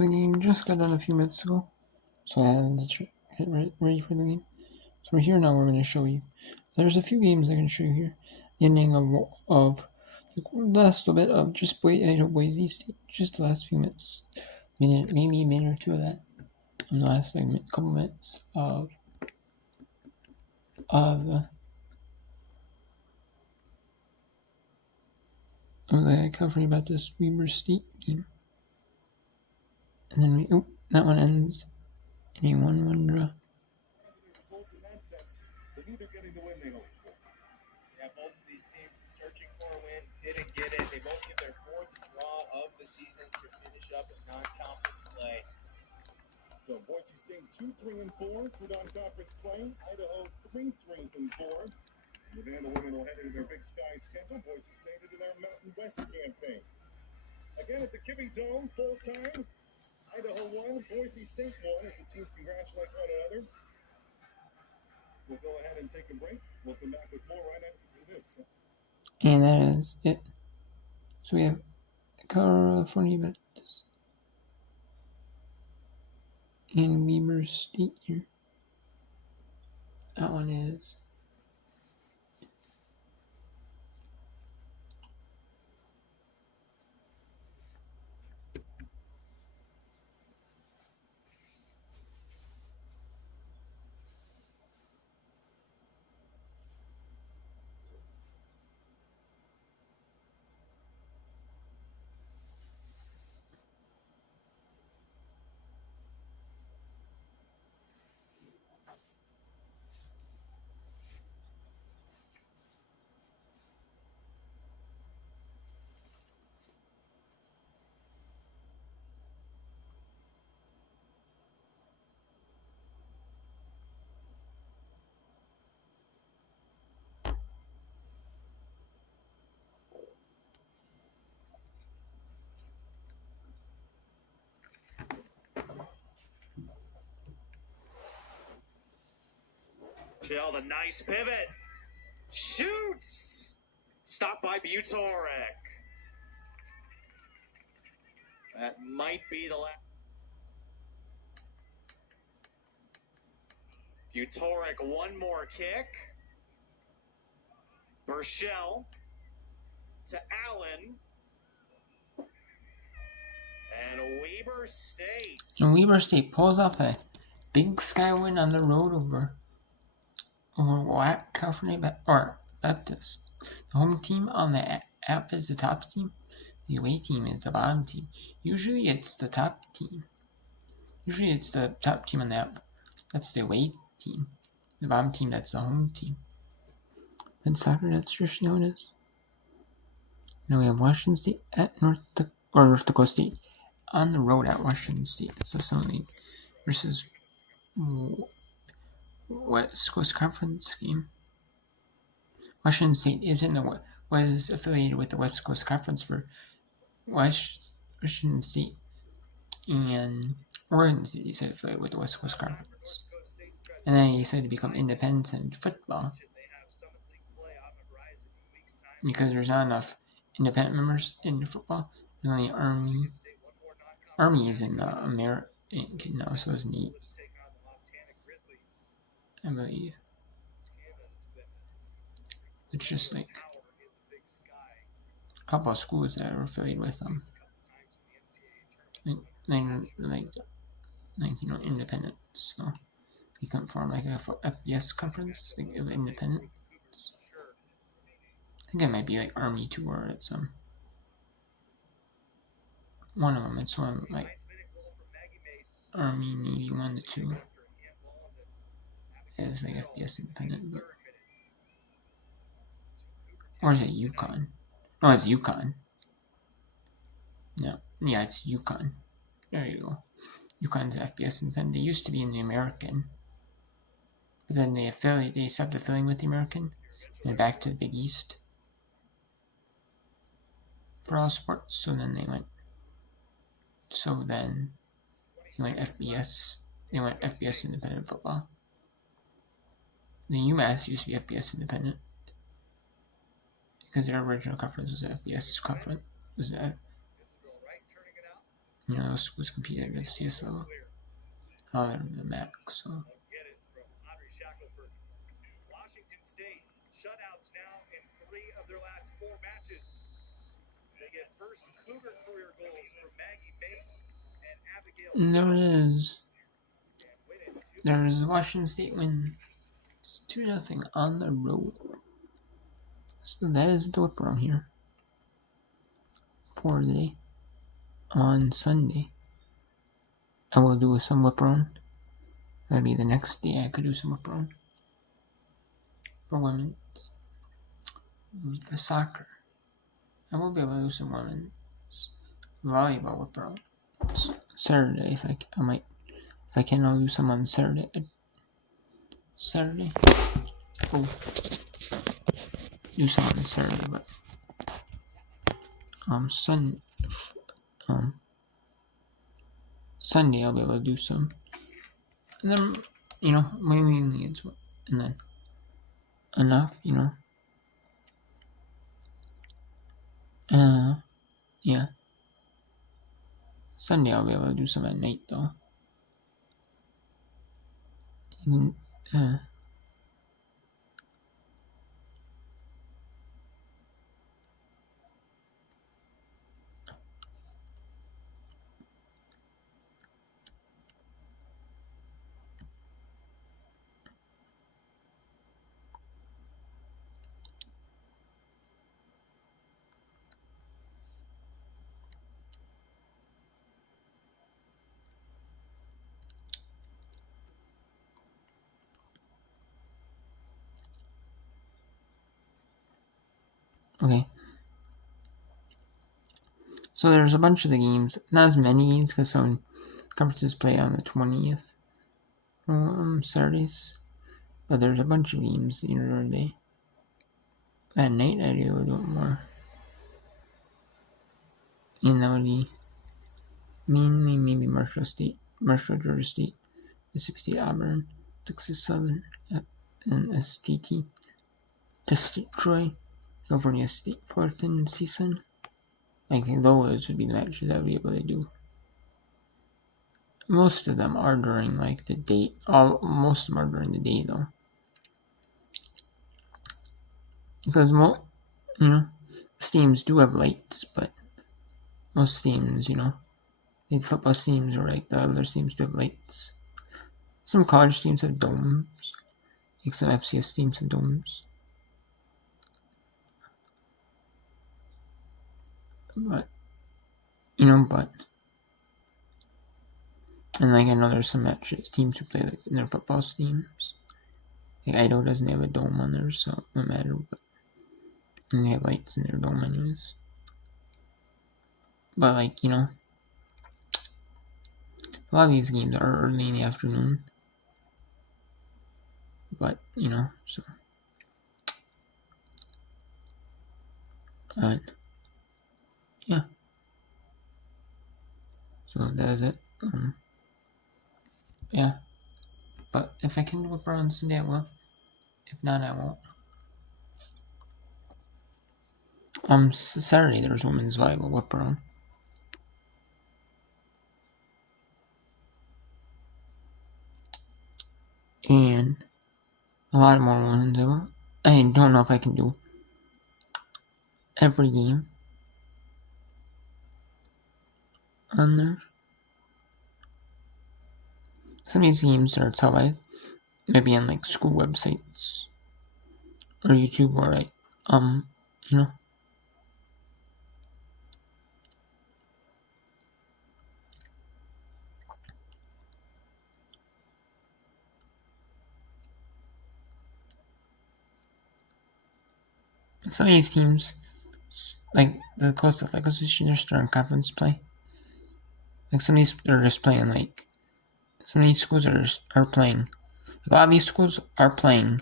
The game just got done a few minutes ago, so I had to get ready for the game. So we're here now. We're going to show you. There's a few games I can show you here. The ending of the last little bit of just Boise State, just the last few minutes, maybe a minute or two of that. And the last couple minutes of the California Baptist Weber State game. And then that one ends in a 1-1 draw. Neither getting the win they hoped for. Yeah, both of these teams searching for a win, didn't get it. They both get their fourth draw of the season to finish up non-conference play. So Boise State 2-3-4 through non-conference play. Idaho 3-3-4. The Vandal women will head into their Big Sky schedule. Boise State into their Mountain West campaign. Again at the Kibbie Dome, full time. Idaho 1, Boise State 1 as the teams congratulate one another. We'll go ahead and take a break. We'll come back with more right after this. And that is it. So we have California Baptist and Weber State here. That one is Chill, the nice pivot. Shoots! Stopped by Butorek. That might be the last. Butorek, one more kick. Burchell to Allen. And Weber State. And Weber State pulls off a Big Sky win on the road over California Baptist. The home team on the app is the top team. The away team is the bottom team. Usually it's the top team. Usually it's the top team on the app. That's the away team. The bottom team, that's the home team. In soccer, that's traditionally how it is. Now we have Washington State at North Dakota State on the road at Washington State. It's the Sun League versus West Coast Conference game. Washington State was affiliated with the West Coast Conference for Washington State, and Oregon State is affiliated with the West Coast Conference. And then he decided to become independent in football because there's not enough independent members in football. There's only Army. Army is in American now, so it's neat. I believe. It's just like a couple of schools that are affiliated with them. Independent. So you can form like a FBS conference of independence. I think it might be like Army 2 or it's one of them. It's one like Army maybe 1 to 2. It's like FBS independent, but or is it UConn? No, it's UConn. No, yeah, it's UConn. There you go. UConn's FBS independent. They used to be in the American, but then they stopped affiliating with the American, and back to the Big East for all sports. So then they went FBS. They went FBS independent football. The UMass used to be FBS independent because their original conference was the FBS conference. you know, those schools compete against CSL. Oh, they're the MAC, so. Washington State shutouts now in 3 of their last 4 matches. They get first Cougar career goals from Maggie Mace and Abigail. And there it is. There's Washington State win. It's 2-0 on the road. So that is the whip around here for the day. On Sunday, I will do some whip around. That'll be the next day I could do some whip around. For women's week of soccer, I will be able to do some women's volleyball whip around. Saturday, if I can, I'll do some on Saturday. Oh, do some on Saturday, but Sunday I'll be able to do some, and then maybe it's and then enough, yeah. Sunday I'll be able to do some at night though. Okay. So there's a bunch of the games, not as many games because some conferences play on the 20th, Saturdays, but there's a bunch of games during the day. At night I do a little more. And that would be mainly maybe Marshall, Georgia State, Mississippi State, Auburn, Texas Southern, and STT, Texas State, Troy, California State, Fullerton, CSUN. I think those would be the matches I would be able to do. Most of them are during the day. Most of them are during the day though, because teams do have lights, but most teams, the football teams or the other teams do have lights. Some college teams have domes, some FCS teams have domes. But, and I know there's some matches, teams who play in their football teams. Idaho doesn't have a dome on there, so it won't matter, but and they have lights in their dome anyways. But a lot of these games are early in the afternoon. But, so. Yeah. So that is it. Yeah. But if I can do it on Sunday, I will. If not, I won't. Saturday there's women's volleyball whip around. And a lot more ones. I don't know if I can do every game on there. Some of these games are televised, maybe on school websites or YouTube or some of these teams, the Coastal Athletic Association, are starting conference play. Some of these are just playing some of these schools are playing. A lot of these schools are playing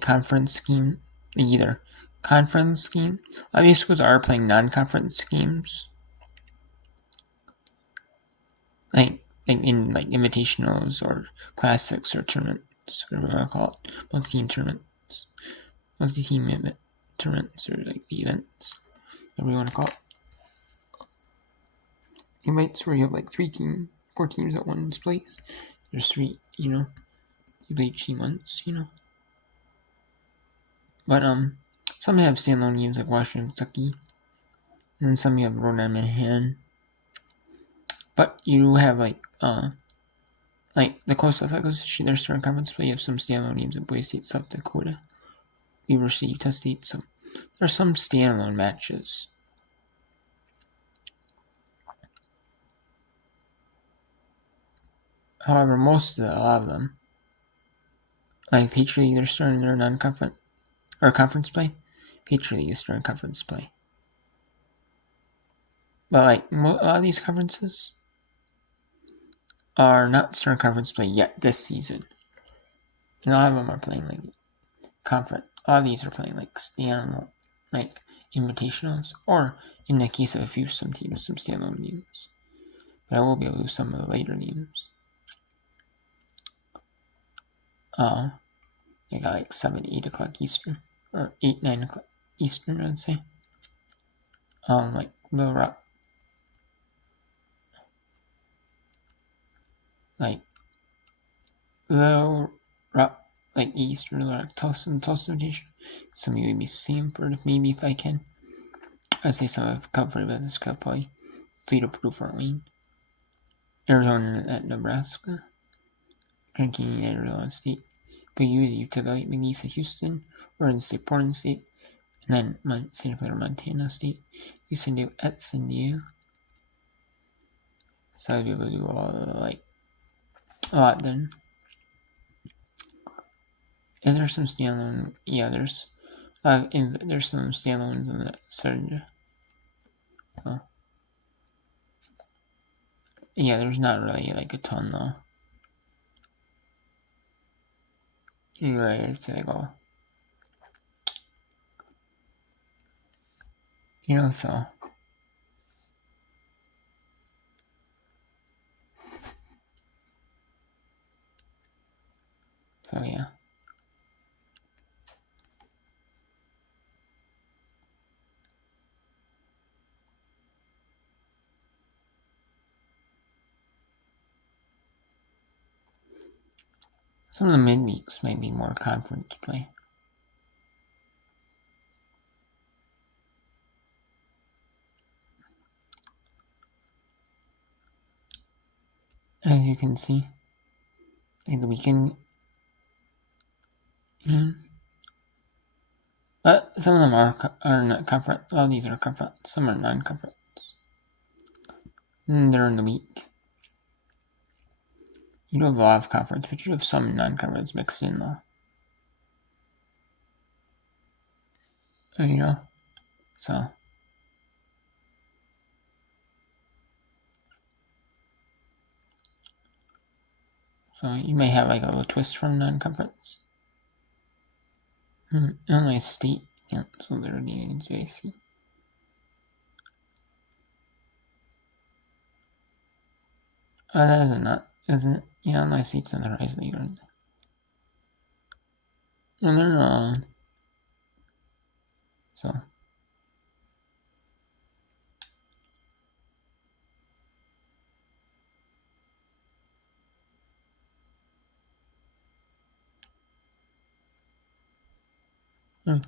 conference scheme, either conference scheme. A lot of these schools are playing non-conference schemes, in invitationals or classics or tournaments, whatever you want to call it, multi-team tournaments, tournaments or the events, whatever you want to call it. invites where you have like 4 teams at one place. There's 3, you play each team once, But some have standalone games like Washington, Kentucky, and then some you have Rhode Island, Manhattan. But you have like the Coastal Association, their Stern Conference play. You have some standalone games at Boise State, South Dakota, Weber State, Utah State. So there are some standalone matches. However, a lot of them, like Patriot League, they're starting their non-conference or conference play. Patriot League is starting conference play. But like a lot of these conferences are not starting conference play yet this season. And a lot of them are playing like conference. A lot of these are playing like standalone, like invitationals, or in the case of a few some teams, some standalone games. But I will be able to do some of the later games. They got like 7, 8 o'clock Eastern, or 8, 9 o'clock Eastern, I'd say. Like Little Rock, like East or Little Rock, Tulsa Invitation. Some maybe Sanford, maybe if I can. I'd say some of Comfort about this cup play. Toledo, Purdue, Fort Wayne. Arizona at Nebraska. Grand Canyon at Arizona State. BU, Utah Valley, McNeese at Houston. Oregon State, Portland State. And then Santa Clara, Montana State. UCLA at San Diego. So I'd be able to do a lot then. And there's some standalone, there's some standalones in the third. So, there's not really like a ton though. You really have to go. So. So, yeah. Some of the midweeks may be more conference play. As you can see, like the weekend, but some of them are not conference. A lot of these are conference. Some are non-conference. And they're in the week. You do have a lot of conference, but you have some non-conference mixed in though. So. So you may have like a little twist from non-conference. Illinois State canceled their game against JC. That isn't it? Yeah, Illinois State's in the Rise League, aren't they? And they're not. So. Hmm.